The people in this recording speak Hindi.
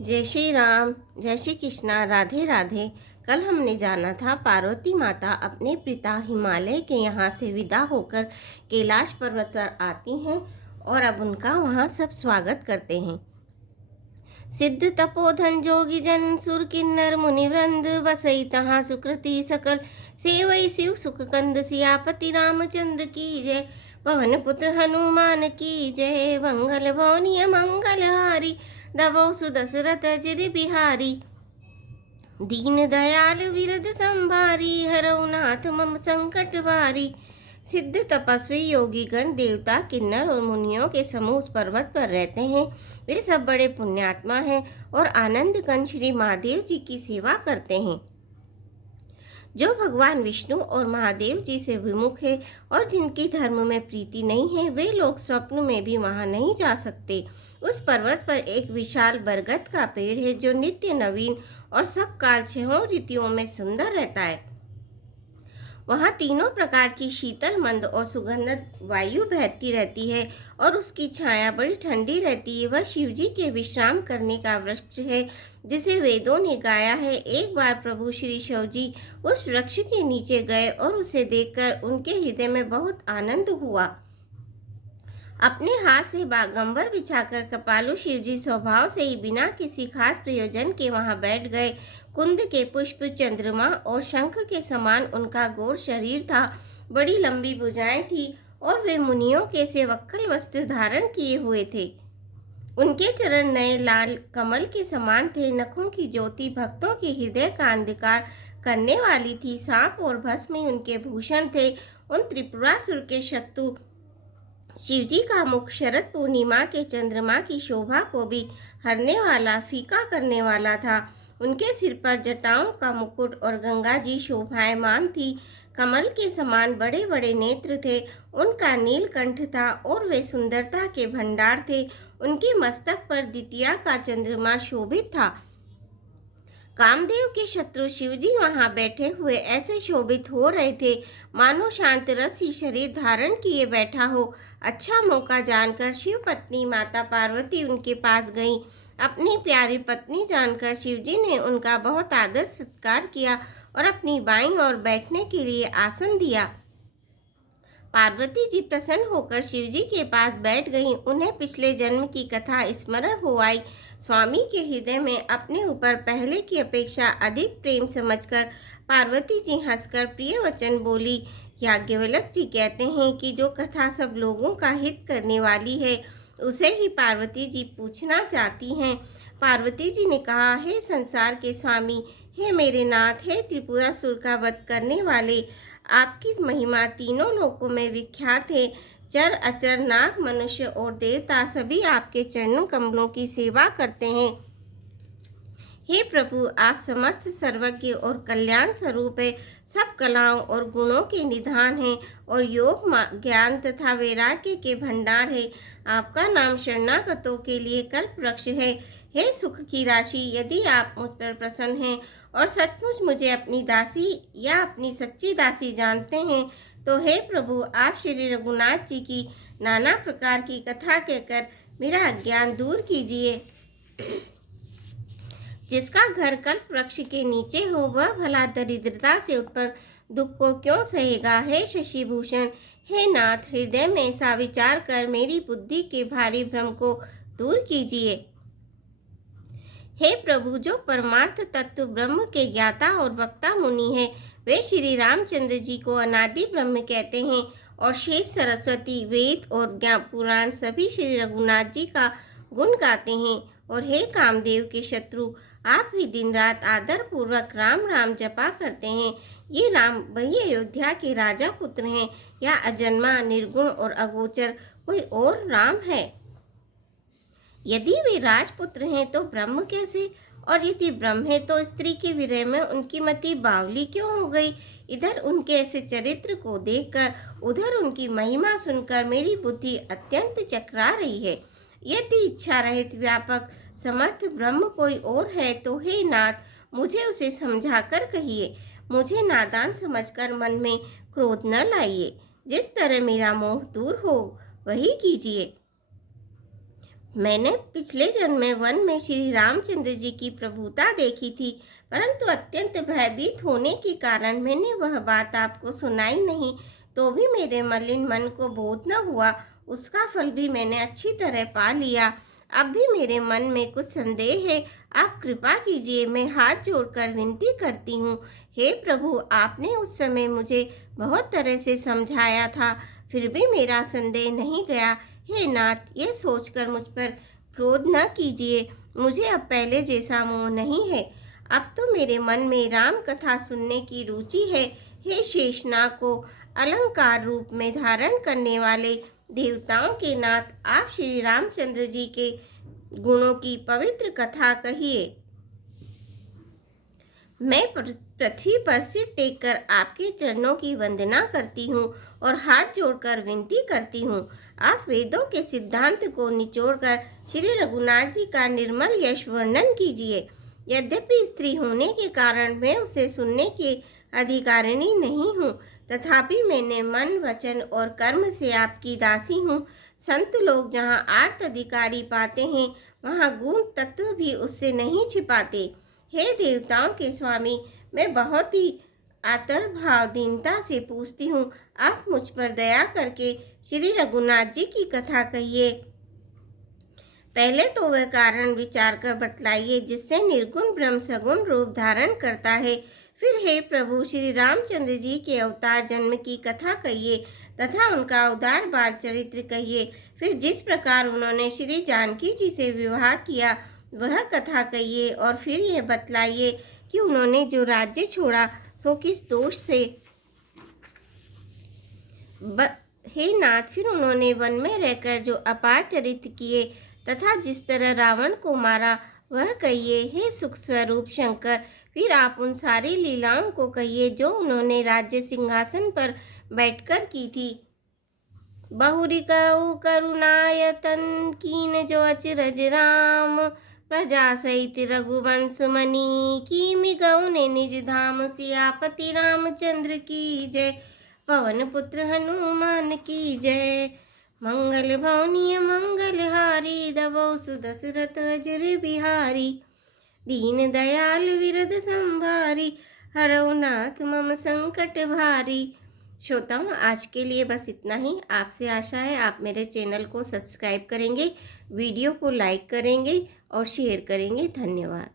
जय श्री राम, जय श्री कृष्णा, राधे राधे। कल हमने जाना था पार्वती माता अपने पिता हिमालय के यहाँ से विदा होकर कैलाश पर्वत पर आती हैं और अब उनका वहाँ सब स्वागत करते हैं। सिद्ध तपोधन जोगी जन सुर किन्नर मुनिवृंद बसई तहाँ सुकृति सकल सेवई शिव सुख कंद सियापति रामचंद्र की जय। पवन पुत्र हनुमान की जय। मंगल भवनीय मंगलहारी दबो सुदशरथ जिर बिहारी। दीन दयाल विरद संभारी हरौ नाथ मम संकट भारी। सिद्ध तपस्वी योगी गण देवता किन्नर और मुनियों के समूह उस पर्वत पर रहते हैं। वे सब बड़े पुण्यात्मा हैं और आनंद कंद श्री महादेव जी की सेवा करते हैं। जो भगवान विष्णु और महादेव जी से विमुख है और जिनकी धर्म में प्रीति नहीं है, वे लोग स्वप्न में भी वहां नहीं जा सकते। उस पर्वत पर एक विशाल बरगद का पेड़ है जो नित्य नवीन और सब काल छहों ऋतुओं में सुंदर रहता है। वहाँ तीनों प्रकार की शीतल मंद और सुगंधित वायु बहती रहती है और उसकी छाया बड़ी ठंडी रहती है। वह शिवजी के विश्राम करने का वृक्ष है जिसे वेदों ने गाया है। एक बार प्रभु श्री शिव जी उस वृक्ष के नीचे गए और उसे देखकर उनके हृदय में बहुत आनंद हुआ। अपने हाथ से बागंबर बिछाकर कृपालु शिवजी स्वभाव से ही बिना किसी खास प्रयोजन के वहां बैठ गए। कुंद के पुष्प, चंद्रमा और शंख के समान उनका गोर शरीर था। बड़ी लंबी भुजाएं थी और वे मुनियों के से वक्कल वस्त्र धारण किए हुए थे। उनके चरण नए लाल कमल के समान थे। नखों की ज्योति भक्तों के हृदय का अंधकार करने वाली थी। सांप और भस्म ही उनके भूषण थे। उन त्रिपुरासुर के शत्रु शिवजी का मुख शरद पूर्णिमा के चंद्रमा की शोभा को भी हरने वाला, फीका करने वाला था। उनके सिर पर जटाओं का मुकुट और गंगा जी शोभायमान थी। कमल के समान बड़े बड़े नेत्र थे। उनका नीलकंठ था और वे सुंदरता के भंडार थे। उनके मस्तक पर द्वितीया का चंद्रमा शोभित था। कामदेव के शत्रु शिवजी वहां बैठे हुए ऐसे शोभित हो रहे थे मानो शांत रसी शरीर धारण किए बैठा हो। अच्छा मौका जानकर शिव पत्नी माता पार्वती उनके पास गई। अपनी प्यारी पत्नी जानकर शिवजी ने उनका बहुत आदर सत्कार किया और अपनी बाईं ओर बैठने के लिए आसन दिया। पार्वती जी प्रसन्न होकर शिवजी के पास बैठ गईं। उन्हें पिछले जन्म की कथा स्मरण हो आई। स्वामी के हृदय में अपने ऊपर पहले की अपेक्षा अधिक प्रेम समझकर पार्वती जी हंसकर प्रिय वचन बोली। याज्ञवल्क्य जी कहते हैं कि जो कथा सब लोगों का हित करने वाली है उसे ही पार्वती जी पूछना चाहती हैं। पार्वती जी ने कहा, हे संसार के स्वामी, हे मेरे नाथ, हे त्रिपुरासुर का वध करने वाले, आपकी महिमा तीनों लोकों में विख्यात है। चर अचर नाग मनुष्य और देवता सभी आपके चरणों कमलों की सेवा करते हैं। हे प्रभु, आप समर्थ, सर्वज्ञ और कल्याण स्वरूप है। सब कलाओं और गुणों के निधान हैं और योग ज्ञान तथा वैराग्य के भंडार है। आपका नाम शरणागतों के लिए कल्प वृक्ष है। हे सुख की राशि, यदि आप मुझ पर प्रसन्न हैं और सचमुच मुझे अपनी दासी या अपनी सच्ची दासी जानते हैं तो हे प्रभु, आप श्री रघुनाथ जी की नाना प्रकार की कथा कहकर मेरा अज्ञान दूर कीजिए। जिसका घर कल्प वृक्ष के नीचे हो वह भला दरिद्रता से उत्पन्न दुख को क्यों सहेगा। हे शशिभूषण, हे नाथ, हृदय में ऐसा विचार कर मेरी बुद्धि के भारी भ्रम को दूर कीजिए। हे प्रभु, जो परमार्थ तत्व ब्रह्म के ज्ञाता और वक्ता मुनि है वे श्री रामचंद्र जी को अनादि ब्रह्म कहते हैं और शेष सरस्वती, वेद और ज्ञान पुराण सभी श्री रघुनाथ जी का गुण गाते हैं। और हे कामदेव के शत्रु, आप भी दिन रात आदर पूर्वक राम राम जपा करते हैं। ये राम वही अयोध्या के राजा पुत्र हैं या अजन्मा, निर्गुण और अगोचर कोई और राम है? यदि वे राजपुत्र हैं तो ब्रह्म कैसे, और यदि ब्रह्म है तो स्त्री के विरह में उनकी मति बावली क्यों हो गई? इधर उनके ऐसे चरित्र को देखकर उधर उनकी महिमा सुनकर मेरी बुद्धि अत्यंत चकरा रही है। यदि इच्छा रहित व्यापक समर्थ ब्रह्म कोई और है तो हे नाथ, मुझे उसे समझाकर कहिए। मुझे नादान समझकर मन में क्रोध न लाइए। जिस तरह मेरा मोह दूर हो वही कीजिए। मैंने पिछले जन्म में वन में श्री रामचंद्र जी की प्रभुता देखी थी, परंतु अत्यंत भयभीत होने के कारण मैंने वह बात आपको सुनाई नहीं। तो भी मेरे मलिन मन को बोध न हुआ, उसका फल भी मैंने अच्छी तरह पा लिया। अब भी मेरे मन में कुछ संदेह है, आप कृपा कीजिए, मैं हाथ जोड़कर विनती करती हूँ। हे प्रभु, आपने उस समय मुझे बहुत तरह से समझाया था, फिर भी मेरा संदेह नहीं गया। हे नाथ, ये सोचकर मुझ पर क्रोध न कीजिए, मुझे अब पहले जैसा मोह नहीं है। अब तो मेरे मन में राम कथा सुनने की रुचि है। हे शेषनाग को अलंकार रूप में धारण करने वाले देवताओं के नाथ, आप श्री रामचंद्र जी के गुणों की पवित्र कथा कहिए। मैं पृथ्वी पर सिर टेक कर आपके चरणों की वंदना करती हूँ और हाथ जोड़कर विनती करती हूँ। आप वेदों के सिद्धांत को निचोड़कर श्री रघुनाथ जी का निर्मल यश वर्णन कीजिए। यद्यपि स्त्री होने के कारण मैं उसे सुनने की अधिकारिणी नहीं हूँ, तथापि मैंने मन, वचन और कर्म से आपकी दासी हूँ। संत लोग जहाँ आर्त अधिकारी पाते हैं, वहाँ गुण तत्व भी उससे नहीं छिपाते। हे देवताओं के स्वामी, मैं बहुत ही आतर भाव दीनता से पूछती हूँ, आप मुझ पर दया करके श्री रघुनाथ जी की कथा कहिए। पहले तो वह कारण विचार कर बतलाइए जिससे निर्गुण ब्रह्म सगुण रूप धारण करता है। फिर हे प्रभु, श्री रामचंद्र जी के अवतार जन्म की कथा कहिए तथा उनका उदार बाल चरित्र कहिए। फिर जिस प्रकार उन्होंने श्री जानकी जी से विवाह किया वह कथा कहिए, और फिर यह बतलाइए कि उन्होंने जो राज्य छोड़ा सो किस दोष से। हे नाथ, फिर उन्होंने वन में रहकर जो अपार चरित्र किए तथा जिस तरह रावण को मारा वह कहिए। हे सुख स्वरूप शंकर, फिर आप उन सारी लीलाओं को कहिए जो उन्होंने राज्य सिंहासन पर बैठकर की थी। बहुरिकऊ करुणायतन कीन जो अचरज राम, प्रजा सहित रघुवंश मणि की मिगऊ ने निज धाम। सियापति रामचंद्र की जय, पवन पुत्र हनुमान की जय। मंगल भवनीय मंगलहारी, दबो सुदशरथ अजर बिहारी। दीन दयाल विरद संभारी, हरौ नाथ मम संकट भारी। श्रोताओं, आज के लिए बस इतना ही। आपसे आशा है आप मेरे चैनल को सब्सक्राइब करेंगे, वीडियो को लाइक करेंगे और शेयर करेंगे। धन्यवाद।